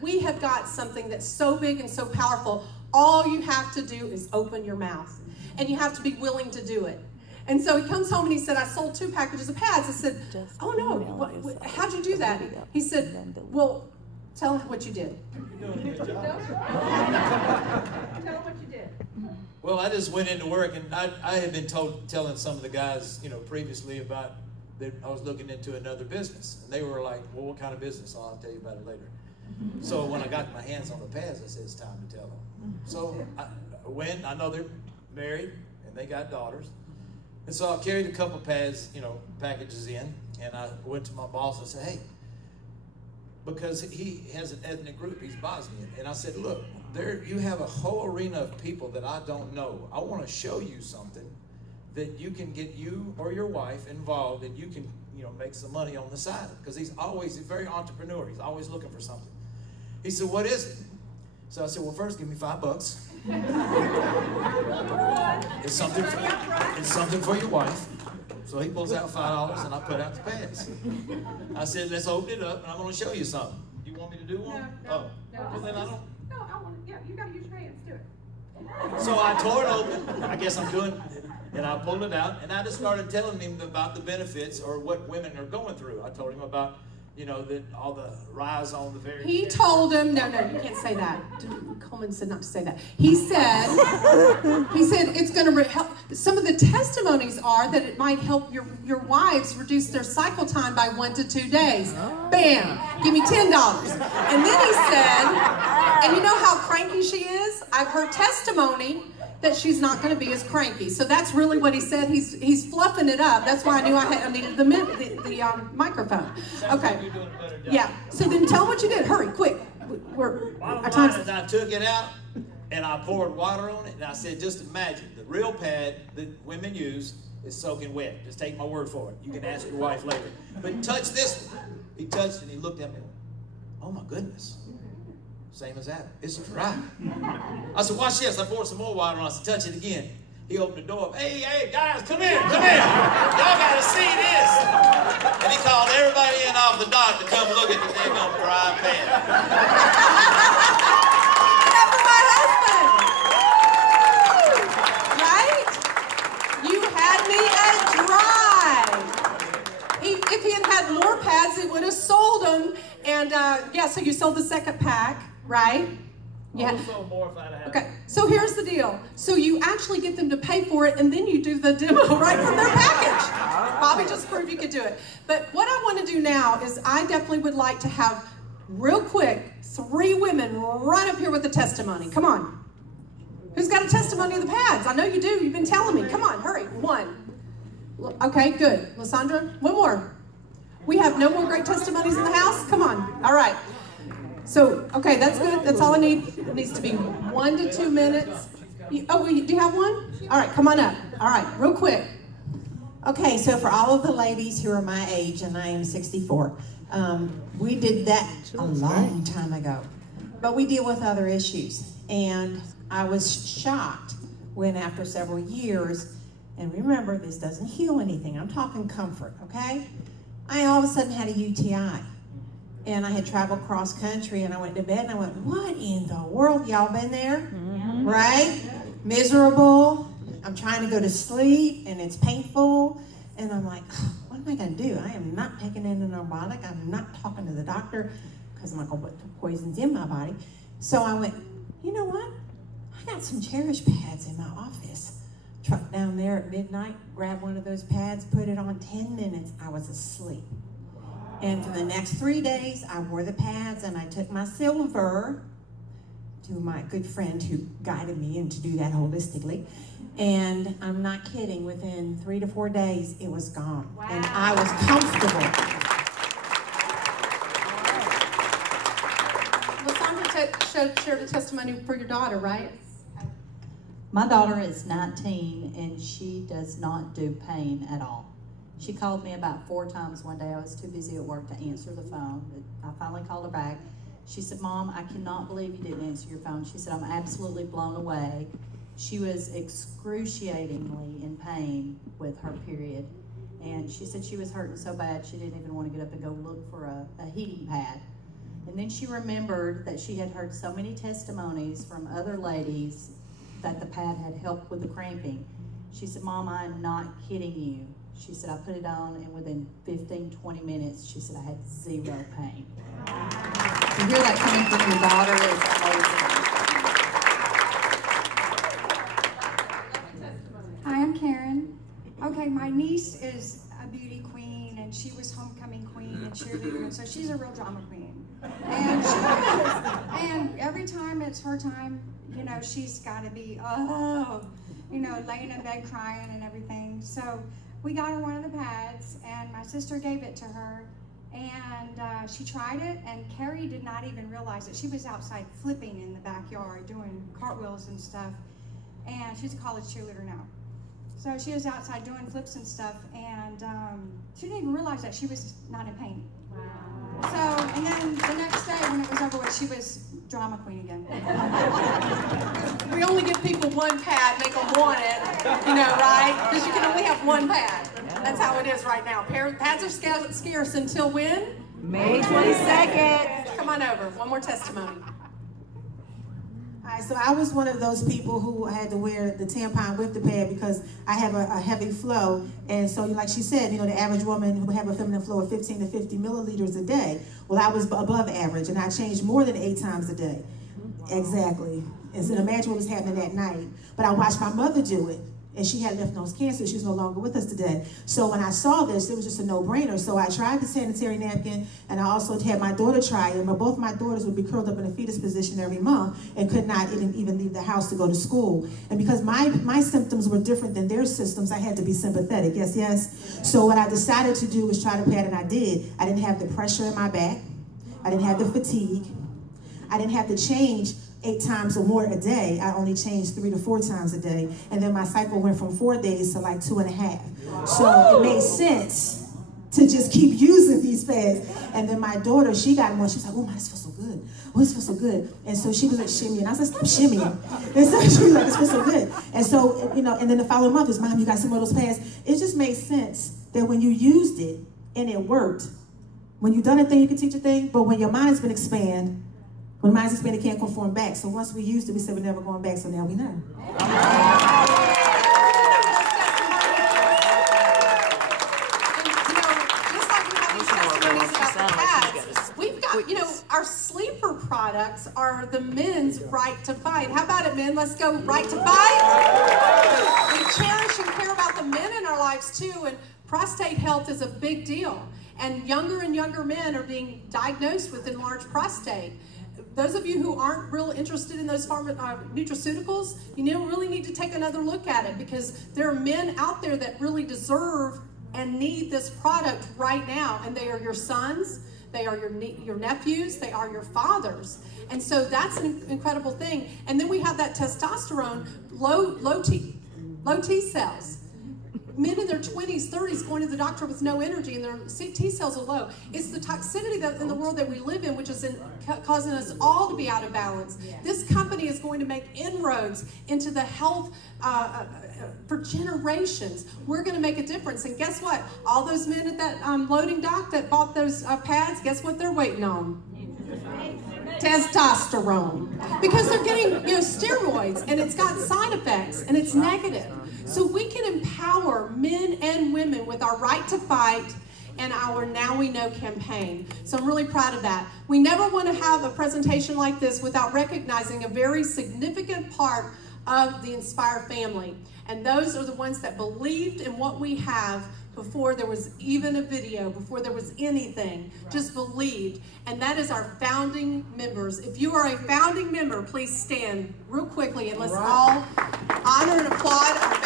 we have got something that's so big and so powerful. All you have to do is open your mouth. And you have to be willing to do it. And so he comes home and he said, I sold 2 packages of pads. I said, oh no, how'd you do that? He said, well, tell him what you did. You're doing a good job. Tell him what you did. Well, I just went into work, and I had been telling some of the guys, previously about that I was looking into another business. And they were like, well, what kind of business? Oh, I'll tell you about it later. So when I got my hands on the pads, I said, it's time to tell them. So I know they're married, and they got daughters. And so I carried a couple pads, packages in, and I went to my boss and said, hey, because he has an ethnic group, he's Bosnian. And I said, look, you have a whole arena of people that I don't know. I want to show you something that you can get you or your wife involved, and you can, make some money on the side. Because he's very entrepreneur. He's always looking for something. He said, what is it? So I said, well, first give me $5. It's something for your wife. So he pulls out $5 and I put out the pads. I said, let's open it up and I'm going to show you something. You want me to do one? No. Well, then I don't. No, I want to, you got to use your hands, do it. So I tore it open. I guess I'm doing, and I pulled it out and I just started telling him about the benefits or what women are going through. I told him about, that all the rise on the very. He told him, no, you can't say that. Coleman said not to say that. He said it's going to help. Some of the testimonies are that it might help your wives reduce their cycle time by 1 to 2 days. Bam, give me $10. And then he said, and you know how cranky she is? I've heard testimony that she's not going to be as cranky. So that's really what he said. He's fluffing it up. That's why I knew I needed the microphone. Okay. Yeah. So then tell them what you did. Hurry, quick. Our time's is I took it out and I poured water on it, and I said, just imagine the real pad that women use is soaking wet. Just take my word for it. You can ask your wife later. But touch this one. He touched it and he looked at me. Oh my goodness. Same as that. It's dry. I said, watch this. I poured some more water on. I said, touch it again. He opened the door. Hey, guys, come here. Y'all got to see this. And he called everybody in off the dock to come look at the daggone dry pad. After my husband. Right? You had me at dry. If he had had more pads, he would have sold them. And so you sold the second pack. Right? Yeah. More if I'd have. Okay, so here's the deal. So you actually get them to pay for it, and then you do the demo right from their package. Bobby just proved you could do it. But what I want to do now is I definitely would like to have, real quick, 3 women run up here with a testimony. Come on. Who's got a testimony of the pads? I know you do. You've been telling me. Come on, hurry. 1. Okay, good. Lysandra, 1 more. We have no more great testimonies in the house? Come on. All right. So, okay, that's good. That's all I need. It needs to be 1 to 2 minutes. Do you have one? All right, come on up. All right, real quick. Okay, so for all of the ladies who are my age, and I am 64, we did that a long time ago. But we deal with other issues. And I was shocked when after several years, and remember, this doesn't heal anything. I'm talking comfort, okay? I all of a sudden had a UTI. And I had traveled cross country, and I went to bed, and I went, what in the world? Y'all been there? Mm-hmm. Right? Miserable. I'm trying to go to sleep, and it's painful. And I'm like, what am I going to do? I am not taking an antibiotic. I'm not talking to the doctor because I'm not going to put poisons in my body. So I went, you know what? I got some Cherish pads in my office. Truck down there at midnight, grabbed one of those pads, put it on. 10 minutes, I was asleep. And for the next 3 days, I wore the pads, and I took my silver to my good friend who guided me in to do that holistically. And I'm not kidding, within 3 to 4 days, it was gone. Wow. And I was comfortable. Lysandra shared a testimony for your daughter, right? My daughter is 19, and she does not do pain at all. She called me about 4 times one day. I was too busy at work to answer the phone. I finally called her back. She said, Mom, I cannot believe you didn't answer your phone. She said, I'm absolutely blown away. She was excruciatingly in pain with her period. And she said she was hurting so bad she didn't even want to get up and go look for a heating pad. And then she remembered that she had heard so many testimonies from other ladies that the pad had helped with the cramping. She said, Mom, I'm not kidding you. She said, I put it on, and within 15, 20 minutes, she said, I had 0 pain. To hear that coming from your daughter is amazing. Hi, I'm Karen. Okay, my niece is a beauty queen, and she was homecoming queen and cheerleader, and so she's a real drama queen. And she is. And every time it's her time, you know, she's got to be, laying in bed crying and everything. So we got her one of the pads, and my sister gave it to her, and she tried it, and Carrie did not even realize it. She was outside flipping in the backyard, doing cartwheels and stuff, and she's a college cheerleader now. So she was outside doing flips and stuff, and she didn't even realize that she was not in pain. Wow. So, and then the next day when it was over with, she was drama queen again. We only give people one pad, make them want it, right? Because you can only have one pad. That's how it is right now. Pads are scarce until when? May 22nd. Come on over. One more testimony. So I was one of those people who had to wear the tampon with the pad because I have a heavy flow. And so like she said, the average woman who would have a feminine flow of 15 to 50 milliliters a day. Well, I was above average, and I changed more than 8 times a day. Exactly. And so imagine what was happening that night. But I watched my mother do it. And she had lymph node cancer. She's no longer with us today. So when I saw this, it was just a no-brainer. So I tried the sanitary napkin, and I also had my daughter try it. But both my daughters would be curled up in a fetus position every month and could not even leave the house to go to school. And because my symptoms were different than their symptoms, I had to be sympathetic. Yes, yes? So what I decided to do was try the pad, and I did. I didn't have the pressure in my back. I didn't have the fatigue. I didn't have to change 8 times or more a day. I only changed 3 to 4 times a day. And then my cycle went from 4 days to like 2.5. So it made sense to just keep using these pads. And then my daughter, she got one. She was like, oh my, this feels so good. Oh, this feels so good. And so she was like shimmying. I said, stop shimmying. And so she was like, this feels so good. And so, and then the following month is, Mom, you got some of those pads. It just made sense that when you used it and it worked, when you've done a thing, you can teach a thing. But when your mind has been expanded, when mind's expanded, it can't conform back. So once we used it, we said we're never going back, so now we know. And, just like we have these testimonies about the pads, we've got, our sleeper products are the men's right to fight. How about it, men? Let's go right to fight. We cherish and care about the men in our lives, too, and prostate health is a big deal. And younger men are being diagnosed with enlarged prostate. Those of you who aren't real interested in those nutraceuticals, really need to take another look at it, because there are men out there that really deserve and need this product right now, and they are your sons, they are your nephews, they are your fathers. And so that's an incredible thing. And then we have that testosterone, low T cells. Men in their 20s, 30s going to the doctor with no energy, and their T cells are low. It's the toxicity in the world that we live in, which is causing us all to be out of balance. Yes. This company is going to make inroads into the health for generations. We're going to make a difference. And guess what? All those men at that loading dock that bought those pads, guess what they're waiting on? Testosterone. Because they're getting steroids, and it's got side effects, and it's negative. So we can empower men and women with our right to fight and our Now We Know campaign. So I'm really proud of that. We never want to have a presentation like this without recognizing a very significant part of the Inspire family. And those are the ones that believed in what we have before there was even a video, before there was anything, just believed. And that is our founding members. If you are a founding member, please stand real quickly, and let's all honor and applaud our